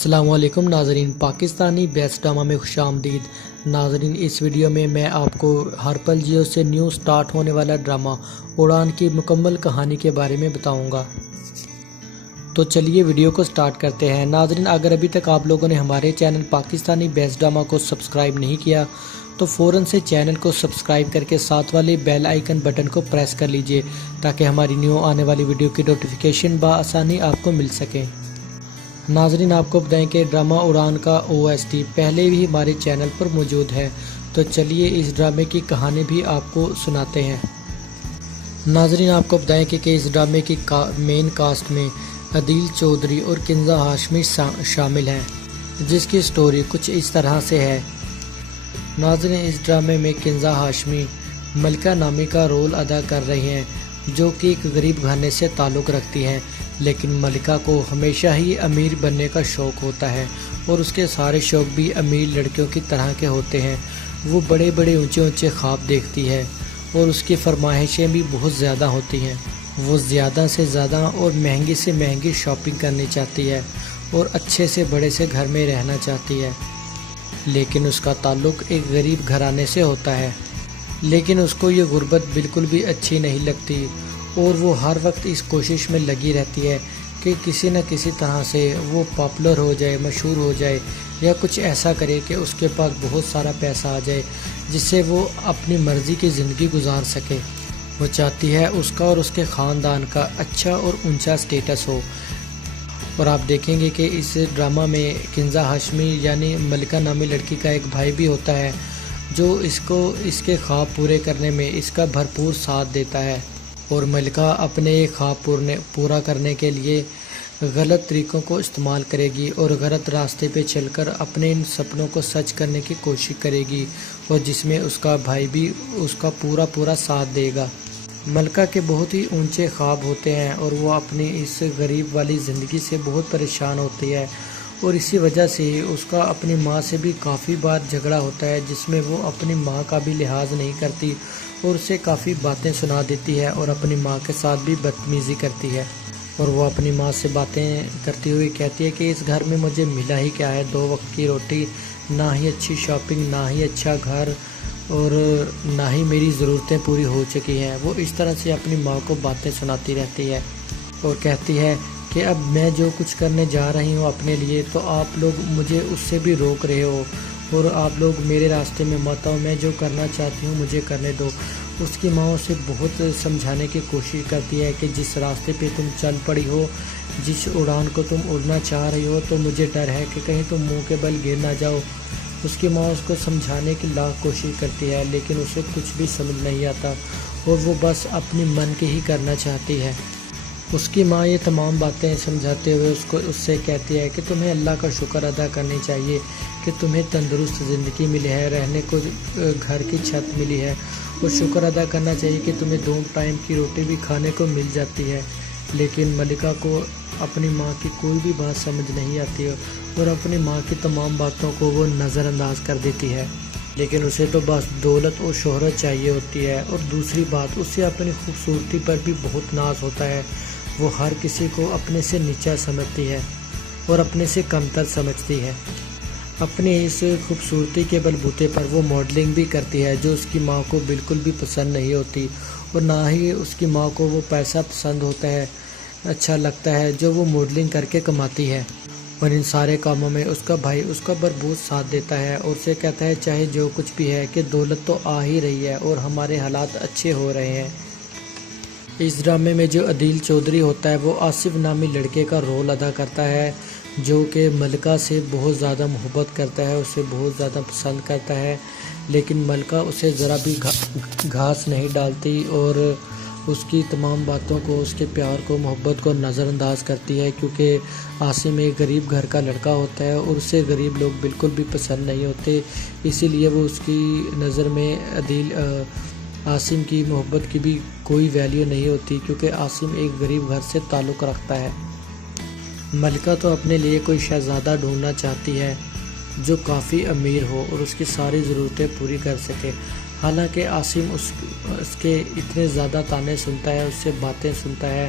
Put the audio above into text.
السلام علیکم ناظرین، پاکستانی بیسٹ ڈرامہ میں خوش آمدید۔ ناظرین، اس ویڈیو میں میں آپ کو ہرپل جیو سے نیو سٹارٹ ہونے والا ڈرامہ اڑان کی مکمل کہانی کے بارے میں بتاؤں گا۔ تو چلیے ویڈیو کو سٹارٹ کرتے ہیں۔ ناظرین، اگر ابھی تک آپ لوگوں نے ہمارے چینل پاکستانی بیسٹ ڈرامہ کو سبسکرائب نہیں کیا تو فوراً سے چینل کو سبسکرائب کر کے ساتھ والے بیل آئیکن بٹن کو پریس کر لیجئے تاکہ ہماری نیو آنے والی ویڈیو کی نوٹیفیکیشن بآسانی آپ کو مل سکے۔ ناظرین، آپ کو بتائیں کہ ڈرامہ اڑان کا OST پہلے بھی ہمارے چینل پر موجود ہے، تو چلیے اس ڈرامے کی کہانی بھی آپ کو سناتے ہیں۔ ناظرین، آپ کو بتائیں کہ اس ڈرامے کی مین کاسٹ میں عدیل چودھری اور کنزا ہاشمی شامل ہیں، جس کی سٹوری کچھ اس طرح سے ہے۔ ناظرین، اس ڈرامے میں کنزا ہاشمی ملکہ نامی کا رول ادا کر رہی ہیں، جو کہ ایک غریب گھرانے سے تعلق رکھتی ہیں، لیکن ملکہ کو ہمیشہ ہی امیر بننے کا شوق ہوتا ہے اور اس کے سارے شوق بھی امیر لڑکیوں کی طرح کے ہوتے ہیں۔ وہ بڑے بڑے اونچے اونچے خواب دیکھتی ہے اور اس کی فرمائشیں بھی بہت زیادہ ہوتی ہیں۔ وہ زیادہ سے زیادہ اور مہنگی سے مہنگی شاپنگ کرنی چاہتی ہے اور اچھے سے بڑے سے گھر میں رہنا چاہتی ہے، لیکن اس کا تعلق ایک غریب گھرانے سے ہوتا ہے۔ لیکن اس کو یہ غربت بالکل بھی اچھی نہیں لگتی اور وہ ہر وقت اس کوشش میں لگی رہتی ہے کہ کسی نہ کسی طرح سے وہ پاپولر ہو جائے، مشہور ہو جائے، یا کچھ ایسا کرے کہ اس کے پاس بہت سارا پیسہ آ جائے جس سے وہ اپنی مرضی کی زندگی گزار سکے۔ وہ چاہتی ہے اس کا اور اس کے خاندان کا اچھا اور اونچا سٹیٹس ہو۔ اور آپ دیکھیں گے کہ اس ڈرامہ میں کنزا ہاشمی یعنی ملکہ نامی لڑکی کا ایک بھائی بھی ہوتا ہے، جو اس کے خواب پورے کرنے میں اس کا بھرپور ساتھ دیتا ہے، اور ملکہ اپنے خواب پورا کرنے کے لیے غلط طریقوں کو استعمال کرے گی اور غلط راستے پہ چل کر اپنے ان سپنوں کو سچ کرنے کی کوشش کرے گی، اور جس میں اس کا بھائی بھی اس کا پورا ساتھ دے گا۔ ملکہ کے بہت ہی اونچے خواب ہوتے ہیں اور وہ اپنی اس غریب والی زندگی سے بہت پریشان ہوتی ہے، اور اسی وجہ سے اس کا اپنی ماں سے بھی کافی بار جھگڑا ہوتا ہے، جس میں وہ اپنی ماں کا بھی لحاظ نہیں کرتی اور اسے کافی باتیں سنا دیتی ہے اور اپنی ماں کے ساتھ بھی بدتمیزی کرتی ہے۔ اور وہ اپنی ماں سے باتیں کرتی ہوئی کہتی ہے کہ اس گھر میں مجھے ملا ہی کیا ہے، 2 وقت کی روٹی، نہ ہی اچھی شاپنگ، نہ ہی اچھا گھر، اور نہ ہی میری ضرورتیں پوری ہو چکی ہیں۔ وہ اس طرح سے اپنی ماں کو باتیں سناتی رہتی ہے اور کہتی ہے کہ اب میں جو کچھ کرنے جا رہی ہوں اپنے لیے، تو آپ لوگ مجھے اس سے بھی روک رہے ہو اور آپ لوگ میرے راستے میں مت آؤ، میں جو کرنا چاہتی ہوں مجھے کرنے دو۔ اس کی ماں اسے بہت سمجھانے کی کوشش کرتی ہے کہ جس راستے پہ تم چل پڑی ہو، جس اڑان کو تم اڑنا چاہ رہی ہو، تو مجھے ڈر ہے کہ کہیں تم منہ کے بل گر نہ جاؤ۔ اس کی ماں اس کو سمجھانے کی لاکھ کوشش کرتی ہے، لیکن اسے کچھ بھی سمجھ نہیں آتا اور وہ بس اپنی من کی ہی کرنا چاہتی ہے۔ اس کی ماں یہ تمام باتیں سمجھاتے ہوئے اس سے کہتی ہے کہ تمہیں اللہ کا شکر ادا کرنی چاہیے کہ تمہیں تندرست زندگی ملی ہے، رہنے کو گھر کی چھت ملی ہے، اور شکر ادا کرنا چاہیے کہ تمہیں 2 ٹائم کی روٹی بھی کھانے کو مل جاتی ہے۔ لیکن ملکہ کو اپنی ماں کی کوئی بھی بات سمجھ نہیں آتی اور اپنی ماں کی تمام باتوں کو وہ نظر انداز کر دیتی ہے، لیکن اسے تو بس دولت اور شہرت چاہیے ہوتی ہے۔ اور دوسری بات، اسے اپنی خوبصورتی پر بھی بہت ناز ہوتا ہے۔ وہ ہر کسی کو اپنے سے نیچا سمجھتی ہے اور اپنے سے کمتر سمجھتی ہے۔ اپنی اس خوبصورتی کے بلبوتے پر وہ ماڈلنگ بھی کرتی ہے، جو اس کی ماں کو بالکل بھی پسند نہیں ہوتی، اور نہ ہی اس کی ماں کو وہ پیسہ پسند ہوتا ہے، اچھا لگتا ہے جو وہ ماڈلنگ کر کے کماتی ہے۔ اور ان سارے کاموں میں اس کا بھائی اس کا بھرپور ساتھ دیتا ہے اور اسے کہتا ہے چاہے جو کچھ بھی ہے کہ دولت تو آ ہی رہی ہے اور ہمارے حالات اچھے ہو رہے ہیں۔ اس ڈرامے میں جو عدیل چودھری ہوتا ہے وہ آصف نامی لڑکے کا رول ادا کرتا ہے، جو کہ ملکہ سے بہت زیادہ محبت کرتا ہے، اسے بہت زیادہ پسند کرتا ہے، لیکن ملکہ اسے ذرا بھی گھاس نہیں ڈالتی اور اس کی تمام باتوں کو، اس کے پیار کو، محبت کو نظر انداز کرتی ہے، کیونکہ عاصم ایک غریب گھر کا لڑکا ہوتا ہے اور اسے غریب لوگ بالکل بھی پسند نہیں ہوتے، اسی لیے وہ اس کی نظر میں عاصم کی محبت کی بھی کوئی ویلیو نہیں ہوتی، کیونکہ عاصم ایک غریب گھر سے تعلق رکھتا ہے۔ ملکہ تو اپنے لیے کوئی شہزادہ ڈھونڈنا چاہتی ہے جو کافی امیر ہو اور اس کی ساری ضرورتیں پوری کر سکے، حالانکہ عاصم اس کے اتنے زیادہ تانے سنتا ہے، اس سے باتیں سنتا ہے